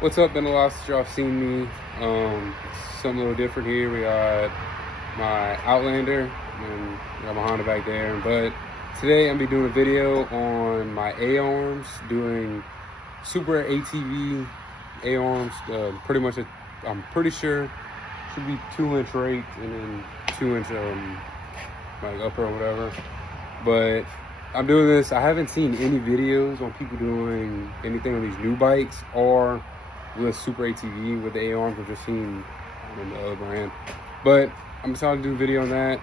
What's up? Been a while since y'all seen me. Something a little different here. We got my Outlander and we got my Honda back there. But today I'm gonna be doing a video on my A-arms, doing super ATV A-arms. Pretty much, I'm pretty sure should be 2-inch rake and then 2-inch like upper or whatever. But I'm doing this. I haven't seen any videos on people doing anything on these new bikes or with Super ATV with the A-arms. I've just seen on the other brand. But I'm decided to do a video on that.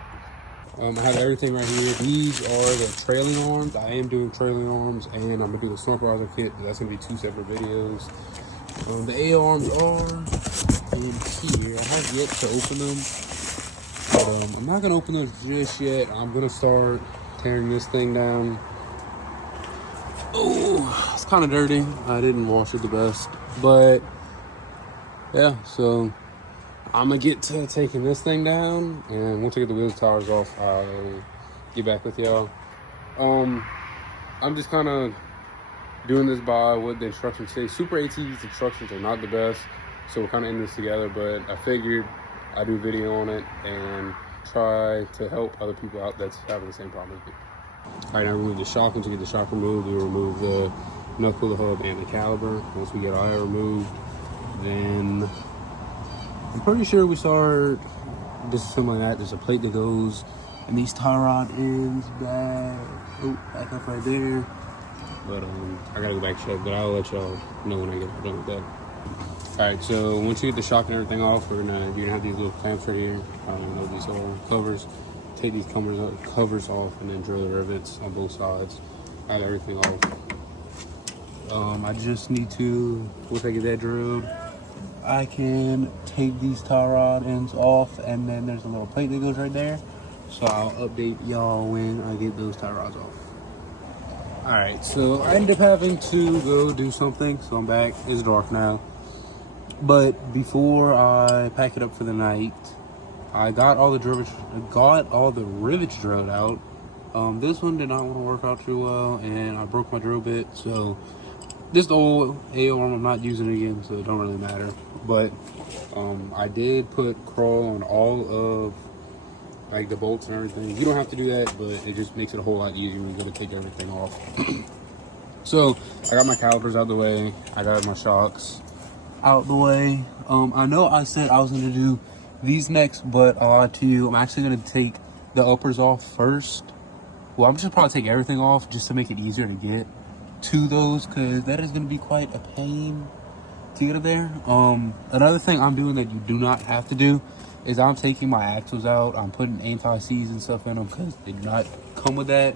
I have everything right here. These are the trailing arms. I am doing trailing arms, and I'm gonna do the slump riser kit. That's gonna be 2 separate videos. The A-arms are in here. I have yet to open them. I'm not gonna open them just yet. I'm gonna start tearing this thing down. Oh, it's kind of dirty. I didn't wash it the best, but yeah. So I'm gonna get to taking this thing down, and once I get the wheels and tires off, I'll get back with y'all. I'm just kind of doing this by what the instructions say. Super ATV's instructions are not the best, so we're kind of in this together. But I figured I'd do a video on it and try to help other people out that's having the same problem as me. All right, now remove the shock. Once you get the shock removed, we remove the nut puller hub and the caliper. Once we get all that removed, then I'm pretty sure we start disassembling that. There's a plate that goes and these tie rod ends back up right there. But I gotta go back check, but I'll let y'all know when I get done with that. All right, so once you get the shock and everything off, you're gonna have these little clamps right here. I don't know, these little covers. Take these covers off and then drill the rivets on both sides. Have everything off. I just need to, once I get that drilled, I can take these tie rod ends off, and then there's a little plate that goes right there. So I'll update y'all when I get those tie rods off. All right, so I ended up having to go do something, so I'm back. It's dark now. But before I pack it up for the night, I got all the rivets drilled out. This one did not want to work out too well, and I broke my drill bit. So this old A-arm, I'm not using it again, so it don't really matter. But I did put crawl on all of like the bolts and everything. You don't have to do that, but it just makes it a whole lot easier when you go to take everything off. So I got my calipers out the way. I got my shocks out the way. I know I said I was gonna do these next, but I'll lie to you, I'm actually gonna take the uppers off first. Well, I'm just probably take everything off just to make it easier to get to those, because that is gonna be quite a pain to get up there. Another thing I'm doing that you do not have to do is I'm taking my axles out. I'm putting anti-seize and stuff in them because they do not come with that.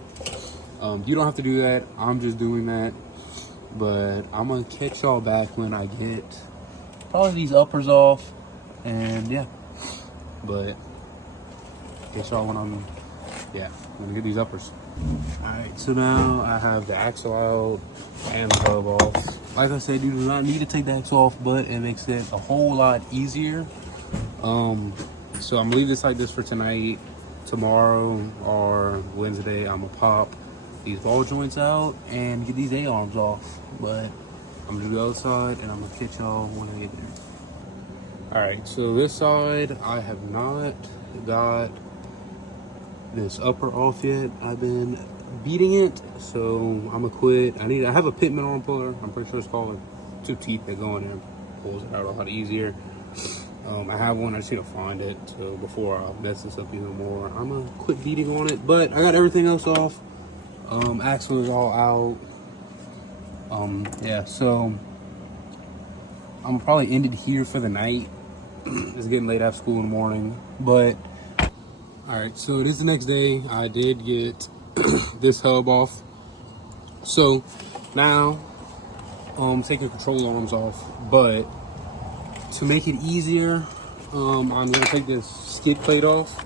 You don't have to do that. I'm just doing that. But I'm gonna catch y'all back when I get probably these uppers off, and yeah. But catch y'all when I'm gonna get these uppers. All right, so now I have the axle out and the hub off. Like I said, you do not need to take the axle off, but it makes it a whole lot easier. So I'm gonna leave this like this for tonight. Tomorrow or Wednesday, I'm gonna pop these ball joints out and get these A-arms off. But I'm gonna do the other side, and I'm gonna catch y'all when I get there. All right, so this side, I have not got this upper off yet. I've been beating it, so I'm gonna quit. I have a pitman arm puller. I'm pretty sure it's called 2 teeth that go in there, pulls it out a lot easier. I have one, I just need to find it. So before I mess this up even more, I'm gonna quit beating on it. But I got everything else off. Axle is all out. Yeah, so I'm gonna probably end it here for the night. It's getting late after school in the morning, but all right, so it is the next day. I did get this hub off. So now taking control arms off, but to make it easier, I'm gonna take this skid plate off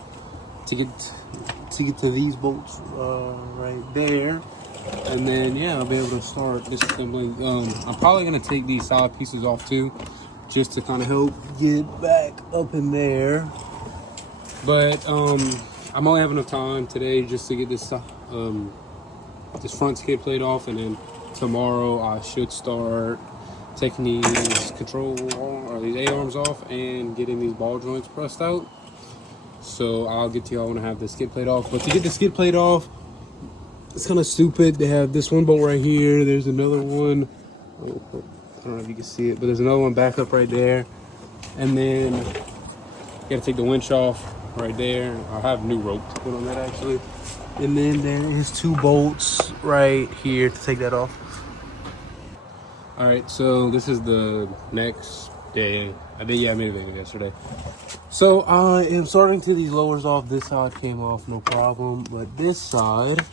to get to these bolts right there, and then yeah, I'll be able to start disassembling. I'm probably gonna take these side pieces off too, just to kind of help get back up in there. But I'm only having enough time today just to get this front skid plate off, and then tomorrow I should start taking these these A-arms off and getting these ball joints pressed out. So I'll get to y'all when I have the skid plate off. But to get the skid plate off, it's kind of stupid. They have this one bolt right here. There's another one. Oh, I don't know if you can see it, but there's another one back up right there. And then you gotta take the winch off right there. I'll have new rope to put on that actually. And then there is 2 bolts right here to take that off. All right, so this is the next day. I made a video yesterday. So I am starting to these lowers off. This side came off, no problem. But this side,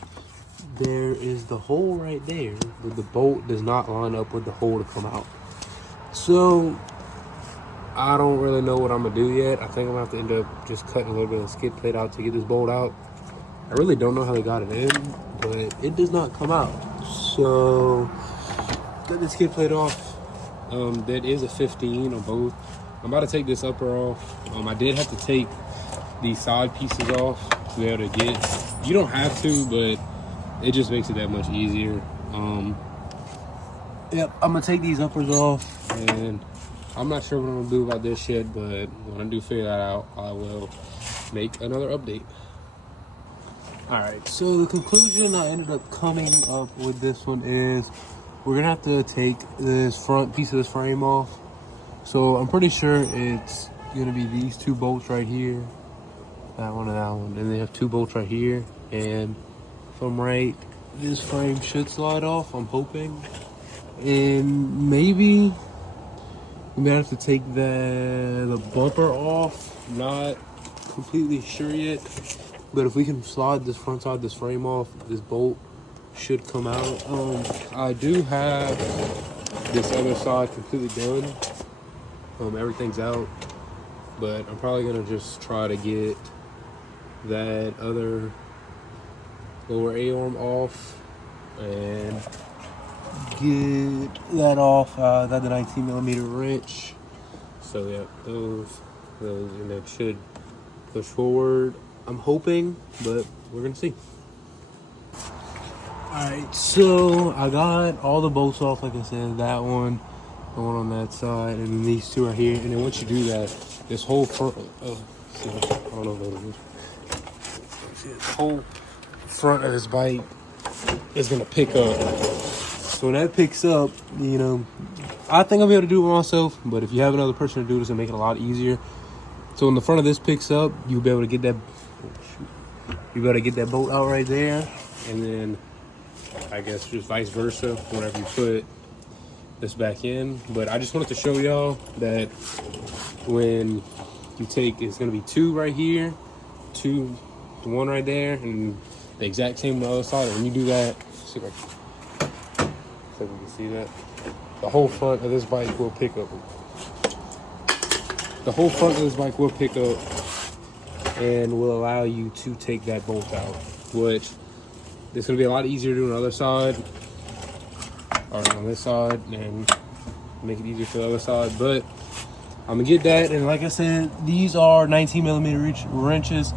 there is the hole right there, but the bolt does not line up with the hole to come out. So I don't really know what I'm gonna do yet. I think I'm gonna have to end up just cutting a little bit of the skid plate out to get this bolt out. I really don't know how they got it in, but it does not come out. So let the skid plate off. That is a 15 on both. I'm about to take this upper off. I did have to take these side pieces off to be able to get. You don't have to, but it just makes it that much easier. Yep, I'm gonna take these uppers off, and I'm not sure what I'm gonna do about this yet, but when I do figure that out, I will make another update. All right, so the conclusion I ended up coming up with this one is we're gonna have to take this front piece of this frame off. So I'm pretty sure it's gonna be these 2 bolts right here, that one and that one, and they have 2 bolts right here. And if I'm right, this frame should slide off, I'm hoping. And maybe we may have to take the bumper off, not completely sure yet. But if we can slide this front side, this frame off, this bolt should come out. I do have this other side completely done. Everything's out, but I'm probably gonna just try to get that other lower A-arm off and get that off. That the 19mm wrench. So yeah, those, and that should push forward. I'm hoping, but we're gonna see. All right, so I got all the bolts off, like I said, that one, the one on that side, and then these 2 right here. And then once you do that, this whole front, I don't know what it is. The whole front of this bike is gonna pick up. So when that picks up, you know, I think I'll be able to do it myself, but if you have another person to do this, it'll make it a lot easier. So when the front of this picks up, you'll be able to get that. You better get that bolt out right there, and then I guess just vice versa whenever you put this back in. But I just wanted to show y'all that when you take, it's gonna be 2 right here, 1 right there, and the exact same on the other side. And when you do that, see if you can see that, the whole front of this bike will pick up. The whole front of this bike will pick up and will allow you to take that bolt out, which it's going to be a lot easier to do on the other side, or on this side, and make it easier for the other side. But I'm going to get that, and like I said, these are 19mm wrenches.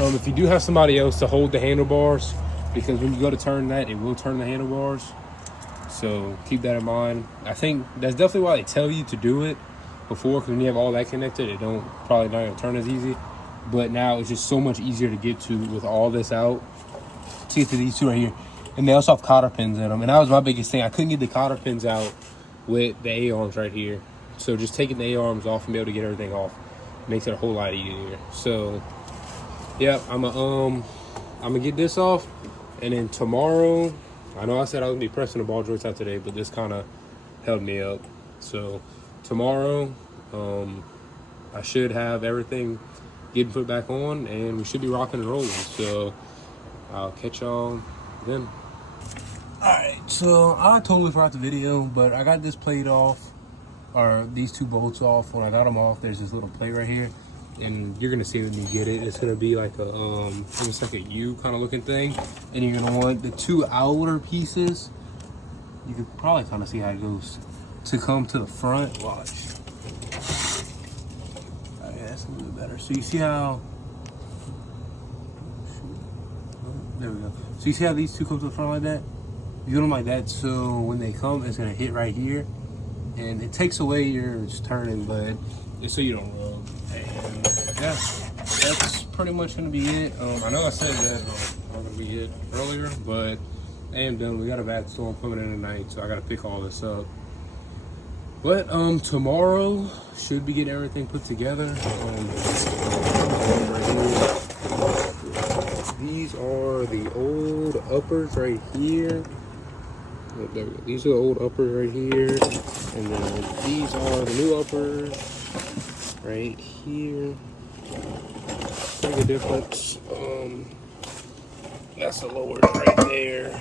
If you do have somebody else to hold the handlebars, because when you go to turn that, it will turn the handlebars, so keep that in mind. I think that's definitely why they tell you to do it before, because when you have all that connected, it probably not going to turn as easy. But now it's just so much easier to get to with all this out, to get to these 2 right here. And they also have cotter pins in them. And that was my biggest thing. I couldn't get the cotter pins out with the A-arms right here. So just taking the A-arms off and be able to get everything off makes it a whole lot easier. So yeah, I'm gonna get this off. And then tomorrow, I know I said I was gonna be pressing the ball joints out today, but this kind of held me up. So tomorrow, I should have everything getting put back on, and we should be rocking and rolling. So I'll catch y'all then. All right, so I totally forgot the video, but I got this plate off, or these 2 bolts off. When I got them off, there's this little plate right here, and you're gonna see when you get it. It's gonna be like a almost like a U kind of looking thing, and you're gonna want the 2 outer pieces. You can probably kind of see how it goes to come to the front. Watch. That's a little bit better. So you see how, there we go. So you see how these 2 come to the front like that? You do them like that, so when they come, it's gonna hit right here, and it takes away your turning, but it's so you don't rub. And yeah, that's pretty much gonna be it. I know I said that I'm gonna be it earlier, but I am done. We got a bad storm coming in tonight, so I gotta pick all this up. But tomorrow should be getting everything put together. These are the old uppers right here. These are the old uppers right here, and then these are the new uppers right here. Big a difference. That's the lowers right there.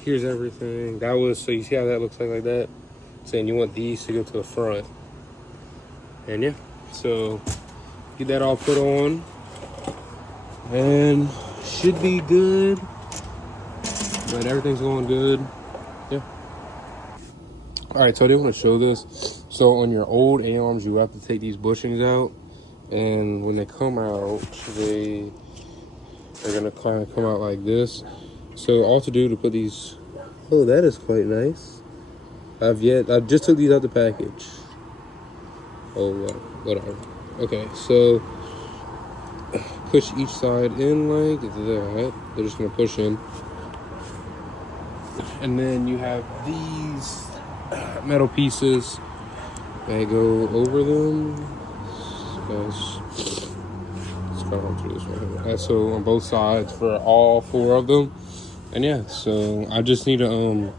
Here's everything. That was, so you see how that looks like that? Saying you want these to go to the front. And yeah, so get that all put on and should be good. But everything's going good. Yeah. All right, so I did want to show this. So on your old A-arms, you have to take these bushings out, and when they come out, they're gonna kind of come out like this. So all to do to put these, oh, that is quite nice. I just took these out the package. Oh, whatever. Okay, so push each side in like that. They're just gonna push in. And then you have these metal pieces that go over them. Let's try to do this right here. So on both sides for all 4 of them. And yeah, so I just need to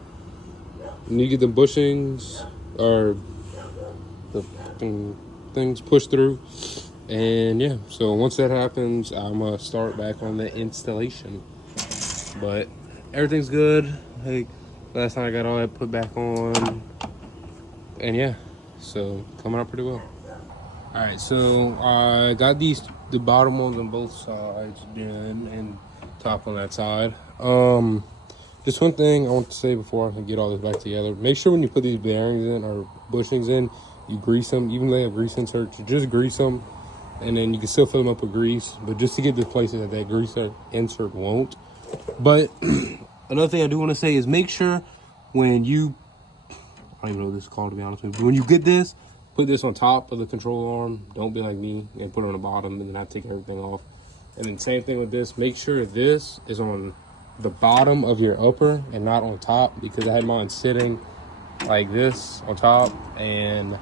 get the bushings or the things pushed through. And yeah, so once that happens, I'm gonna start back on the installation. But everything's good. Like last time I got all that put back on, and yeah, so coming out pretty well. All right, so I got the bottom ones on both sides done and top on that side. Just one thing I want to say before I can get all this back together: make sure when you put these bearings in or bushings in, you grease them. Even though they have grease inserts, you just grease them, and then you can still fill them up with grease. But just to get to places that grease insert won't. But another thing I do want to say is make sure when you, I don't even know what this is called, to be honest with you, but when you get this, put this on top of the control arm. Don't be like me and put it on the bottom and then I take everything off. And then same thing with this. Make sure this is on the bottom of your upper and not on top, because I had mine sitting like this on top. And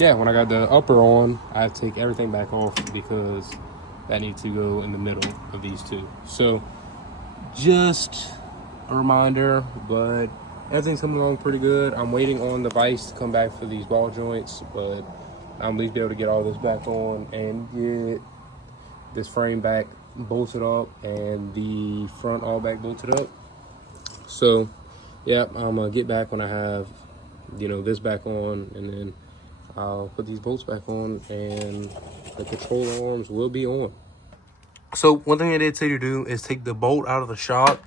yeah, when I got the upper on, I had to take everything back off because that needs to go in the middle of these two. So just a reminder, but everything's coming along pretty good. I'm waiting on the vise to come back for these ball joints, but I'm at least be able to get all this back on and get this frame back bolted up and the front all back bolted up. So yeah, I'm gonna get back when I have, this back on, and then I'll put these bolts back on and the control arms will be on. So one thing I did say to do is take the bolt out of the shock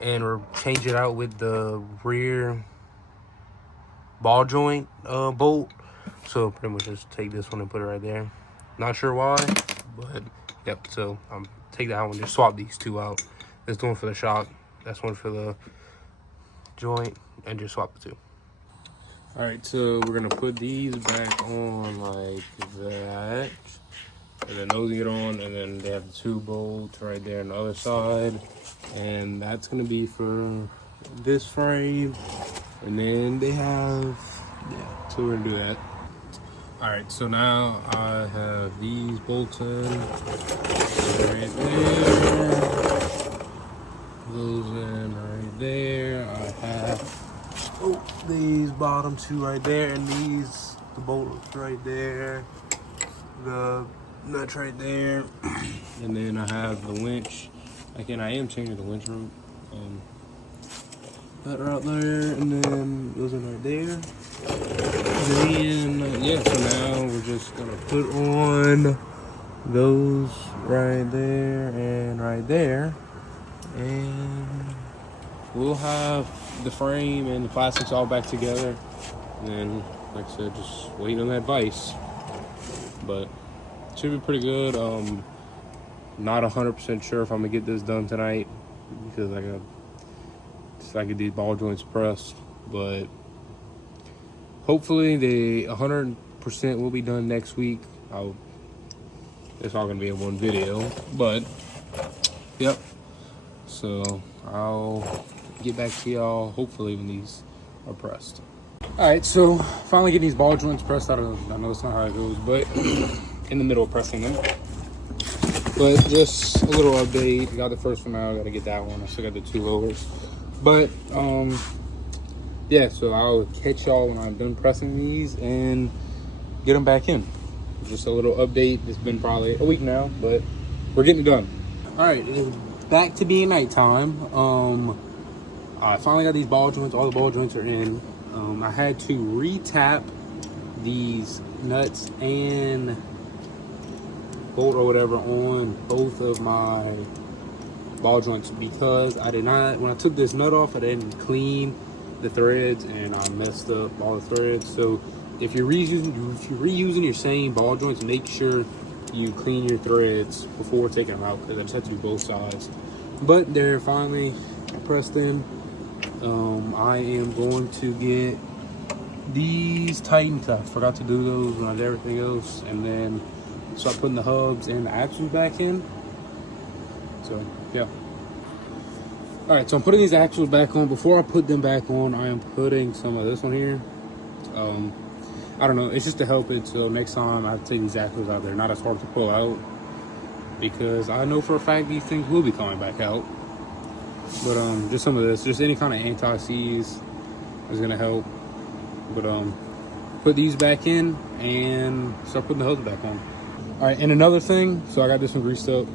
and change it out with the rear ball joint bolt. So pretty much just take this one and put it right there. Not sure why, but yep. So take that one, just swap these two out. This one for the shock, that's one for the joint, and just swap the two. All right, so we're gonna put these back on like that. And then those get on, and then they have the 2 bolts right there on the other side. And that's gonna be for this frame. And then they have, yeah, so we're gonna do that. All right, so now I have these bolts in right there. Those in right there. I have these bottom 2 right there, and the bolts right there. The nuts right there, and then I have the winch. Again, I am changing the winch route. That right there, and then those are right there. Then yeah, so now we're just gonna put on those right there and right there, and we'll have the frame and the plastics all back together. And then, like I said, just waiting on that vise, but should be pretty good. Not 100% sure if I'm gonna get this done tonight because I get these ball joints pressed, but hopefully the 100% will be done next week. It's all gonna be in one video, but yep. So I'll get back to y'all hopefully when these are pressed. All right, so finally getting these ball joints pressed out of. I know it's not how it goes, but in the middle of pressing them. But just a little update. Got the first one out. Got to get that one. I still got the two lowers. But yeah. So I'll catch y'all when I'm done pressing these and get them back in. Just a little update. It's been probably a week now, but we're getting it done. All right, it's back to being nighttime. I finally got these ball joints. All the ball joints are in. I had to re-tap these nuts and bolt or whatever on both of my ball joints because I did not, when I took this nut off, I didn't clean the threads and I messed up all the threads. So if you're reusing your same ball joints, make sure you clean your threads before taking them out, because I just have to do both sides. But they're finally pressed in. I am going to get these tightened. I forgot to do those when I did everything else, and then start putting the hubs and the axles back in. So yeah. All right, so I'm putting these axles back on. Before I put them back on, I am putting some of this one here. I don't know, it's just to help it, so next time I take these axles out, they're not as hard to pull out, because I know for a fact these things will be coming back out. But just some of this, just any kind of anti-seize is gonna help. But put these back in and start putting the hubs back on. All right, and another thing, so I got this one greased up,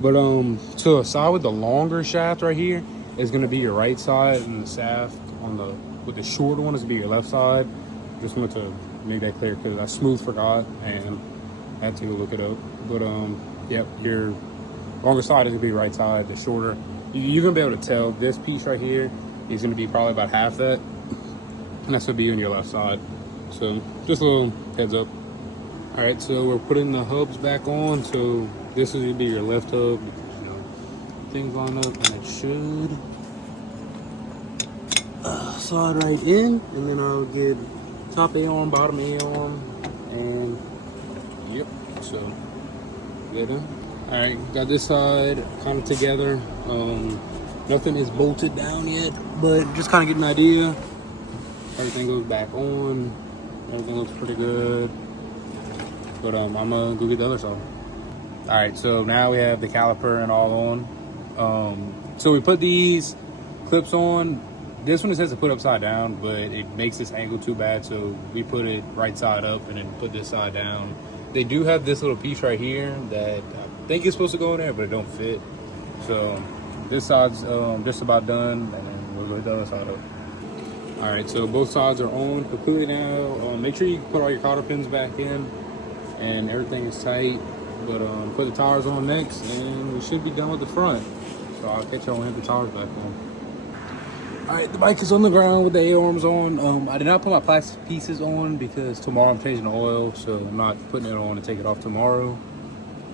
but so the side with the longer shaft right here is gonna be your right side, and the shaft on the with the shorter one is gonna be your left side. Just wanted to make that clear because I smooth forgot and had to look it up. But yep, your longer side is gonna be right side. The shorter, you're gonna be able to tell this piece right here is gonna be probably about half that, and that's gonna be on your left side. So just a little heads up. All right, so we're putting the hubs back on. So this is gonna be your left hub. You know, things line up, and it should slide right in, and then I'll get top A-arm, bottom A-arm, and yep, so get them. All right, got this side kind of together. Nothing is bolted down yet, but just kind of get an idea. Everything goes back on. Everything looks pretty good. But I'm gonna go get the other side. All right, so now we have the caliper and all on. So we put these clips on. This one it says to put upside down, but it makes this angle too bad, so we put it right side up and then put this side down. They do have this little piece right here that I think is supposed to go in there, but it don't fit. So this side's just about done, and then we'll go the other side up. All right, so both sides are on completely now. Make sure you put all your cotter pins back in and everything is tight. But put the tires on next, and we should be done with the front. So I'll catch y'all when I hit the tires back on. All right, the bike is on the ground with the A-arms on. I did not put my plastic pieces on because tomorrow I'm changing the oil, so I'm not putting it on to take it off tomorrow.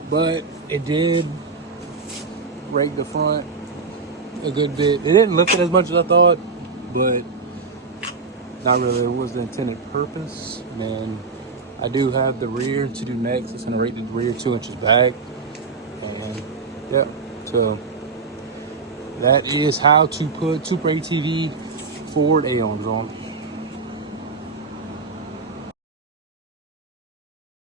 But it did rake the front a good bit. It didn't lift it as much as I thought, but not really. It was the intended purpose. And then I do have the rear to do next. It's gonna rake the rear 2 inches back. And yep, so that is how to put Super ATV forward A-arms on.